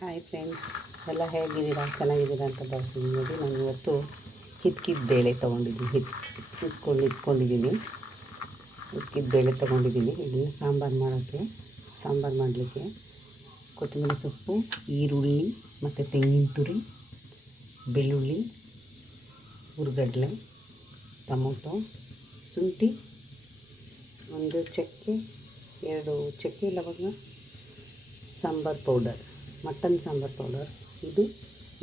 Hi friends, ಎಲ್ಲ ಹೇಗಿದ್ದೀರಾ? ಚೆನ್ನಾಗಿದ್ದೀರಾ ಅಂತ ಭಾವಿಸ್ತೀನಿ. ನೋಡಿ, ನಾನು ಇವತ್ತು ಹಿತ್ಕಿದ ಬೇಳೆ ತೊಗೊಂಡಿದ್ದೀನಿ. ಇಟ್ಕೊಂಡಿದ್ದೀನಿ. ಹಿತ್ಕಿದ ಬೇಳೆ ತೊಗೊಂಡಿದ್ದೀನಿ. ಇದನ್ನು ಸಾಂಬಾರು ಮಾಡಲಿಕ್ಕೆ ಕೊತ್ತಂಬರಿ ಸೊಪ್ಪು, ಈರುಳ್ಳಿ ಮತ್ತು ತೆಂಗಿನ ತುರಿ, ಬೆಳ್ಳುಳ್ಳಿ, ಹುರ್ಗಡ್ಲೆ, ಟೊಮೊಟೊ, ಶುಂಠಿ, ಒಂದು ಚಕ್ಕೆ, 2 ಚಕ್ಕೆ ಲವಂಗ, sambar powder, mutton sambar powder, ಇದು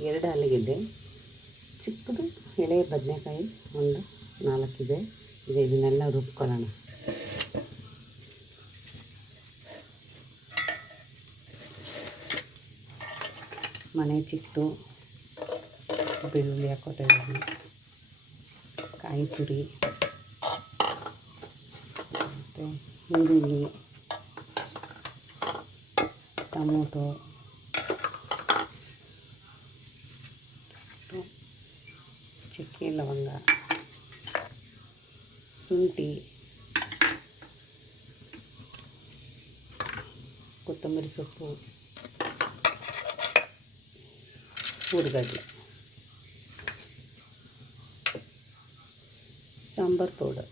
2 ಆಲೂಗೆಡ್ಡೆ, ಚಿಕ್ಕದು ಎಳೆ ಬದನೆಕಾಯಿ ಒಂದು 4 ಇದೆ. ಇದನ್ನೆಲ್ಲ ರುಬ್ಕೊಳ್ಳೋಣ. ಮನೆ ಚಿತ್ತು ಬೆಳ್ಳುಳ್ಳಿ ಹಾಕೋತಾ ಇದ್ದೀನಿ, ಕಾಯಿ ತುರಿ ಮತ್ತು ಈರುಳ್ಳಿ, ಟೊಮೊಟೊ, ಚಕ್ಕೆ ಲವಂಗ, ಶುಂಠಿ, ಕೊತ್ತಂಬರಿ ಸೊಪ್ಪು, ಹುರ್ಗಡ್ಲೆ, ಸಾಂಬಾರು ಪೌಡರ್,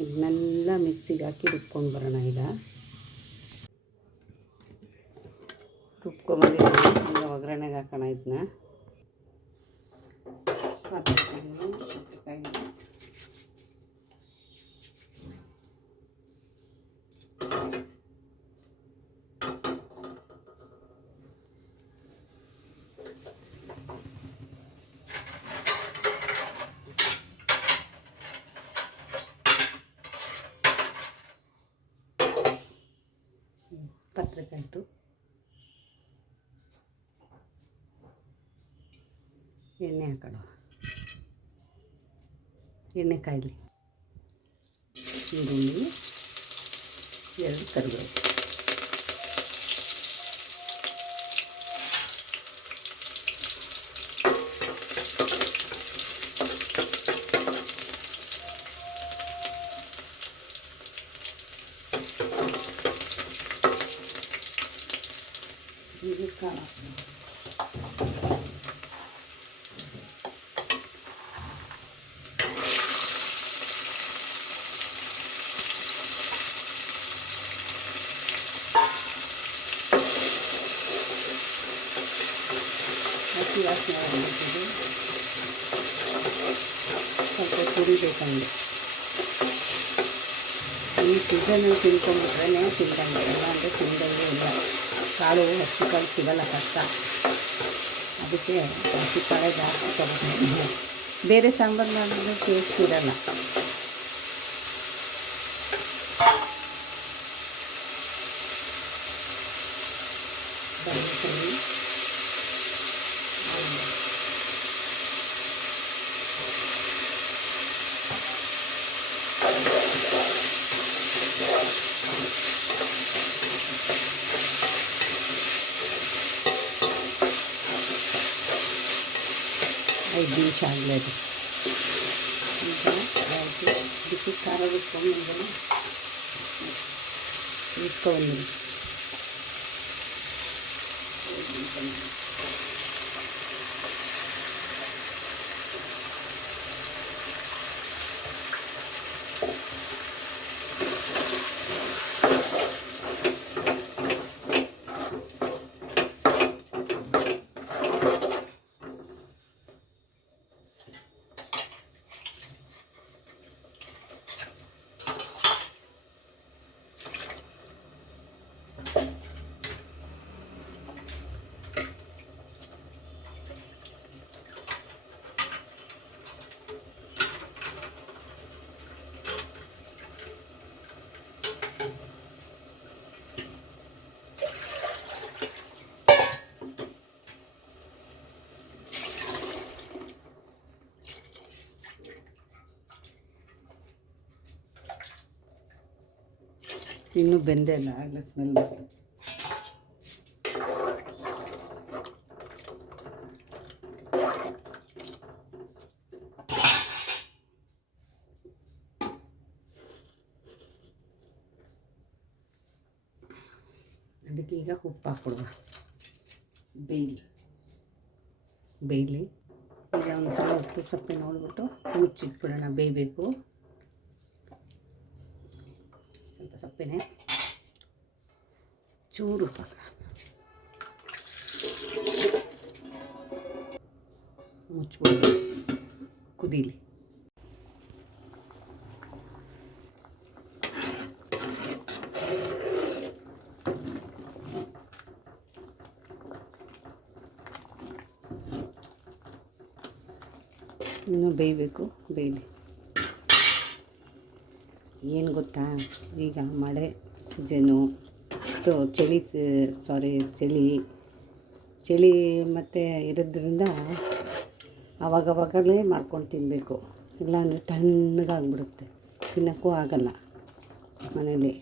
ಇದನ್ನೆಲ್ಲ ಮಿಕ್ಸಿಗೆ ಹಾಕಿ ರುಬ್ಕೊಂಡು ಬರೋಣ. ಈಗ ರುಬ್ಕೊಂಬಂದಿದ್ದೀನಿ. ಈಗ ಒಗ್ಗರಣೆಗೆ ಹಾಕೋಣ. ಇದನ್ನ ಪತ್ರಕಾಯ್ತು, ಎಣ್ಣೆ ಹಾಕೋಣ. ಎಣ್ಣೆ ಕಾಯಲಿ. ಈರುಳ್ಳಿ, 2 ಕರಿಬೇವು, ಇದು ಕಾಳು, ಹಸಿ ವಾಸನೆ ಬಂದಿದ್ದು ಸ್ವಲ್ಪ ಕುಡಿಬೇಕಂದ್ರೆ. ಈ ಸೀಸನ್ನು ತಿನ್ಕೊಂಡ್ಬಿಟ್ರೆ ತಿಂದಂಗೆ, ಇಲ್ಲ ಅಂದರೆ ತಿಂದಂಗೆ ಇಲ್ಲ. ಕಾಳು ಹಸಿ ಕಾಳು ಸಿಗಲ್ಲ, ಕಷ್ಟ. ಅದಕ್ಕೆ ಹಸಿ ಕಾಳೆ ಜಾಸ್ತಿ ತಗೋತೀನಿ. ಬೇರೆ ಸಾಂಬಾರು ಮಾಡಿದ್ರೆ ಟೇಸ್ಟ್ ಇರಲ್ಲ. ಬದನೆಕಾಯಿ, 5 ನಿಮಿಷ ಆಗలేదు. ಈಗ ಬಿಸಿ ಖಾರ ಇಟ್ಕೊಂಡು ಇನ್ನೂ ಬೆಂದೇ ಇಲ್ಲ, ಆಗಲೇ ಸ್ಮೆಲ್ ಬರ್ತದೆ. ಅದಕ್ಕೆ ಈಗ ಉಪ್ಪು ಹಾಕ್ಕೊಡುವ. ಬೇಯಲಿ. ಈಗ ಒಂದು ಸಲ ಉಪ್ಪು ಸಪ್ಪೆ ನೋಡಿಬಿಟ್ಟು ಮುಚ್ಚಿಟ್ಬಿಡೋಣ, ಬೇಯಬೇಕು. ಸ್ವಲ್ಪ ಸಪ್ಪೆನೆ ಚೂರು ಮುಚ್ಚಿಬಿಡೋಣ, ಕುದೀಲಿ. ಇನ್ನೂ ಬೇಯಬೇಕು, ಬೇಯಲಿ. ಏನು ಗೊತ್ತಾ, ಈಗ ಮಳೆ ಸೀಸನು, ಚಳಿ ಮತ್ತು ಇರೋದ್ರಿಂದ ಆವಾಗಲೇ ಮಾಡ್ಕೊಂಡು ತಿನ್ನಬೇಕು. ಇಲ್ಲಾಂದರೆ ತಣ್ಣಗಾಗ್ಬಿಡುತ್ತೆ, ತಿನ್ನೋಕ್ಕೂ ಆಗಲ್ಲ ಮನೇಲಿ.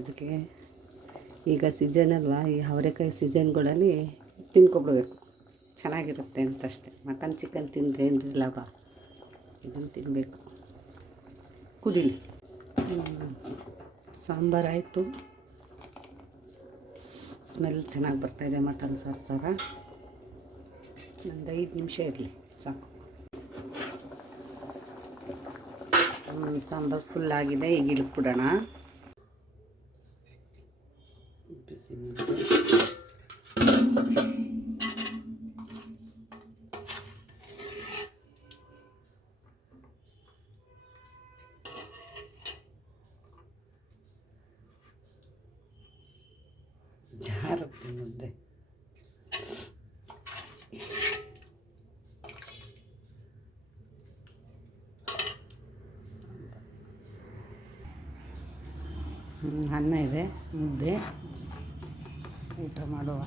ಅದಕ್ಕೆ ಈಗ ಸೀಸನ್ ಅಲ್ವಾ, ಈ ಅವರೆಕಾಯಿ ಸೀಸನ್ಗಳಲ್ಲಿ ತಿನ್ಕೊಬಿಡ್ಬೇಕು, ಚೆನ್ನಾಗಿರುತ್ತೆ ಅಂತಷ್ಟೇ. ಮಟನ್ ಚಿಕನ್ ತಿಂದರೆ ಏನ್ರಿ ಲಾಭ, ಇದನ್ನು ತಿನ್ನಬೇಕು. ಕುದೀಲಿ. ಸಾಂಬಾರಾಯಿತು, ಸ್ಮೆಲ್ ಚೆನ್ನಾಗಿ ಬರ್ತಾಯಿದೆ. ಮಟನ್ ಸಾರು ಒಂದು 5 ನಿಮಿಷ ಇರಲಿ ಸಾಕು. ಸಾಂಬಾರು ಫುಲ್ ಆಗಿದೆ, ಈಗ ಇಳಿಸ್ಬಿಡೋಣ. ಬಿಸಿ ಜಾರಕ್ಕೆ ಮುದ್ದೆ. ಅನ್ನ ಇದೆ, ಮುದ್ದೆ, ಊಟ ಮಾಡುವ.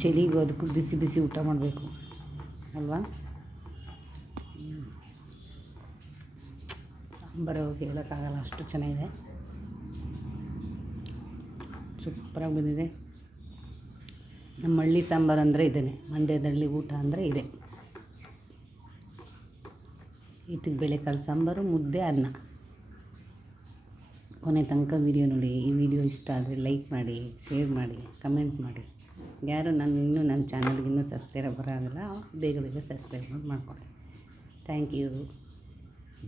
ಚಳಿಗೂ ಅದಕ್ಕೂ ಬಿಸಿ ಬಿಸಿ ಊಟ ಮಾಡಬೇಕು ಅಲ್ವಾ. ಸಾಂಬಾರು ಹೇಳೋಕ್ಕಾಗಲ್ಲ, ಅಷ್ಟು ಚೆನ್ನಾಗಿದೆ, ಸೂಪರಾಗಿ ಬಂದಿದೆ. ನಮ್ಮ ಹಳ್ಳಿ ಸಾಂಬಾರು ಅಂದರೆ ಇದೇನೆ, ಮಂಡ್ಯದಲ್ಲಿ ಊಟ ಅಂದರೆ ಇದೆ. ಇದಕ್ಕೆ ಬೇಳೆಕಾಳು ಸಾಂಬಾರು, ಮುದ್ದೆ, ಅನ್ನ. ಕೊನೆ ತನಕ ವೀಡಿಯೋ ನೋಡಿ. ಈ ವಿಡಿಯೋ ಇಷ್ಟ ಆದರೆ ಲೈಕ್ ಮಾಡಿ, ಶೇರ್ ಮಾಡಿ, ಕಮೆಂಟ್ ಮಾಡಿ. ಯಾರು ಇನ್ನೂ ನನ್ನ ಚಾನಲ್ಗೆ ಇನ್ನೂ ಸಬ್ಸ್ಕ್ರೈಬರ್ ಆಗಲ್ಲ, ಬೇಗ ಸಬ್ಸ್ಕ್ರೈಬ್ ಮಾಡ್ಕೊಳ್ಳಿ. ಥ್ಯಾಂಕ್ ಯು,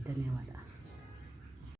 ಧನ್ಯವಾದ.